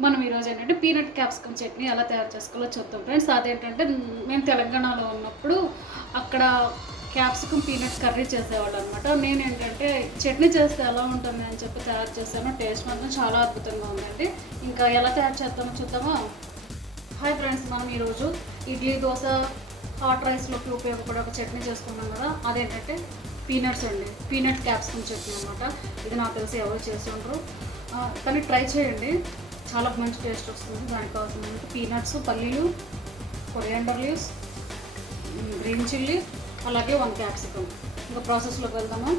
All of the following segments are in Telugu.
మనం ఈరోజు ఏంటంటే పీనట్ క్యాప్సికమ్ చట్నీ ఎలా తయారు చేసుకోవాలో చూద్దాం ఫ్రెండ్స్. అదేంటంటే మేము తెలంగాణలో ఉన్నప్పుడు అక్కడ క్యాప్సికమ్ పీనట్ కర్రీ చేసేవాళ్ళు అనమాట. నేనేంటంటే చట్నీ చేస్తే ఎలా ఉంటుంది అని చెప్పి తయారు చేశాను. టేస్ట్ మాత్రం చాలా అద్భుతంగా ఉందండి. ఇంకా ఎలా తయారు చేద్దామో చూద్దామా. హాయ్ ఫ్రెండ్స్, మనం ఈరోజు ఇడ్లీ, దోశ, హాట్ రైస్లోకి ఉపయోగపడే ఒక చట్నీ చేసుకున్నాం కదా. అదేంటంటే పీనట్స్ అండి, పీనట్ క్యాప్సికమ్ చట్నీ అనమాట. ఇది నాకు తెలిసి ఎవరు చేసి ఉండరు, కానీ ట్రై చేయండి, చాలా మంచి టేస్ట్ వస్తుంది. దానికి కావాల్సిన పీనట్స్, పల్లీలు, కొరియాండర్ లీవ్స్, గ్రీన్ చిల్లీ, అలాగే 1 క్యాప్సికమ్. ఇంకా ప్రాసెస్లోకి వెళ్దాము.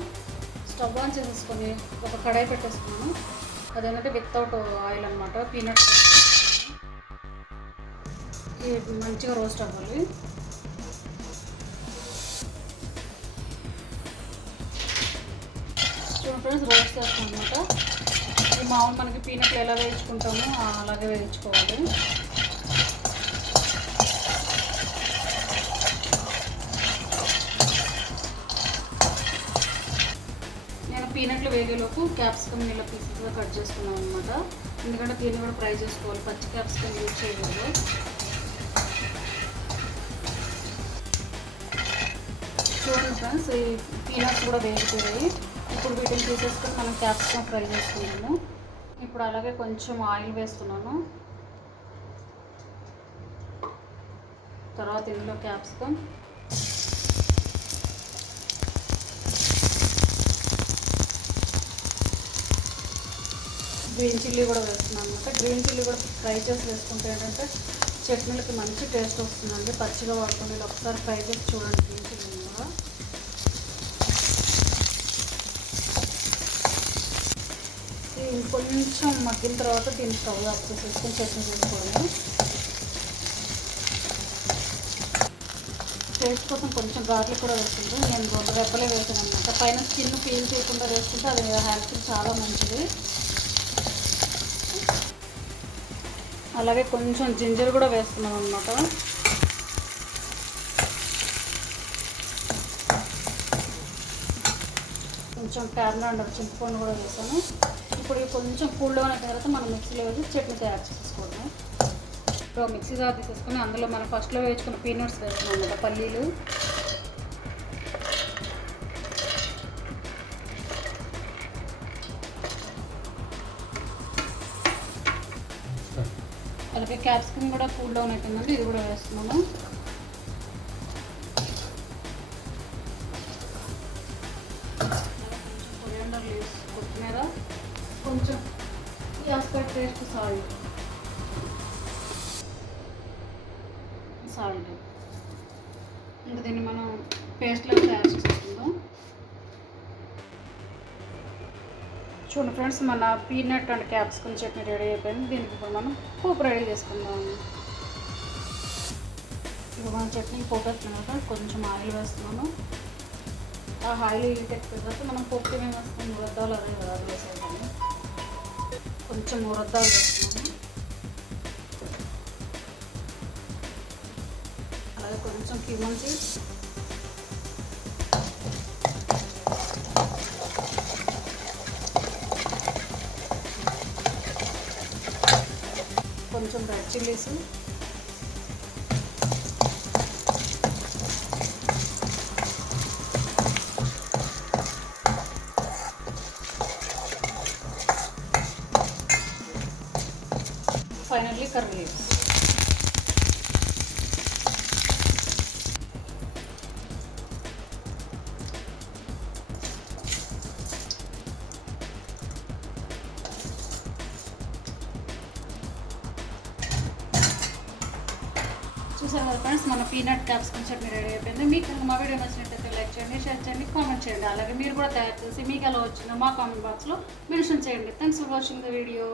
స్టవ్ ఆన్ చేసేసుకొని ఒక కడాయి పెట్టేసుకున్నాను. అదేంటంటే వితౌట్ ఆయిల్ అనమాట. పీనట్స్ మంచిగా రోస్ట్ అవ్వాలి. చూడండి ఫ్రెండ్స్, రోస్ట్ చేస్తాం అనమాట. ఈ మామూలు మనకి పీనట్లు ఎలా వేయించుకుంటామో అలాగే వేయించుకోవాలి. నేను పీనట్లు వేగేలోపు క్యాప్సికమ్ ఇలా పీసెస్గా కట్ చేసుకున్నాను అనమాట. ఎందుకంటే దీన్ని కూడా ఫ్రై చేసుకోవాలి, పచ్చి క్యాప్సికమ్ యూజ్ చేయకూడదు. చూడండి ఫ్రెండ్స్, ఈ పీనట్స్ కూడా వేగిపోయాయి. ఇప్పుడు వీటిని తీసేసుకొని మనం క్యాప్సికమ్ ఫ్రై చేసుకున్నాము. ఇప్పుడు అలాగే కొంచెం ఆయిల్ వేస్తున్నాను. తర్వాత ఇందులో క్యాప్సికమ్, గ్రీన్ చిల్లీ కూడా వేస్తున్నాను అనమాట. గ్రీన్ చిల్లీ కూడా ఫ్రై చేసి వేసుకుంటే ఏంటంటే చట్నీలకి మంచి టేస్ట్ వస్తుందండి. పచ్చిగా వాడుకుంటే ఒకసారి ఫ్రై చేసి చూడండి గ్రీన్ చిల్లీ కూడా. కొంచెం మగ్గిన తర్వాత దీన్ని స్టవ్ ఆఫ్ చేసేసుకొని చట్నీ చేసుకోవడము. టేస్ట్ కోసం కొంచెం గార్లిక్ కూడా వేసుకుంటే నేను 2 రెబ్బలే వేసాను అనమాట. పైన స్కిన్ పీల్ చేయకుండా వేసుకుంటే అది హెల్త్కి చాలా మంచిది. అలాగే కొంచెం జింజర్ కూడా వేస్తున్నాం అనమాట. కొంచెం క్యారమల్ చింతపండు కూడా వేసాను. ఇప్పుడు కొంచెం కూల్ డౌన్ అయిన తర్వాత మనం మిక్సీలో వేసి చట్నీ తయారు చేసుకోవడము. ఇప్పుడు మిక్సీ జార్ తీసేసుకొని అందులో మనం ఫస్ట్లో వేసుకున్న పీనట్స్ వేస్తున్నాం కదా, పల్లీలు, అలాగే క్యాప్సికమ్ కూడా కూల్ డౌన్ అవుతుందండి, ఇది కూడా వేస్తున్నాము. కొరియాండర్ లీవ్స్, కొత్తిమీర, కొంచెం యాస్పర్ టేస్ట్ సాల్ట్. ఇంకా దీన్ని మనం పేస్ట్లో తయారు చేసుకుందాం. చూడండి ఫ్రెండ్స్, మన peanut and capsicum chutney ready అయిపోయింది. దీనికి ఇప్పుడు మనం పోపు రెడీ చేసుకుందాం. ఇప్పుడు మనం చట్నీ పోపు వేస్తున్నాక కొంచెం ఆయిల్ వేస్తున్నాను. ఆ ఆయిల్ హీట్ ఎక్కిన తర్వాత మనం పోపు ఏమేమి వేస్తాం, మురద్దాలు అదే కదా, అది వేసేయాలి. కొంచెం మురద్దాలు వేస్తున్నాము. అలాగే కొంచెం క్యూమన్ సీడ్స్, కొంచెం red chillies, finally curry leaves. చూసారు కదా ఫ్రెండ్స్, మన పీనట్ క్యాప్సికమ్ చట్నీ రెడీ అయిపోయింది. మీకు మా వీడియో నచ్చినట్లయితే లైక్ చేయండి, షేర్ చేయండి, కామెంట్ చేయండి. అలాగే మీరు కూడా తయారు చేసి మీకు ఎలా వచ్చిందో మా కామెంట్ బాక్స్లో మెన్షన్ చేయండి. Thanks for watching the video.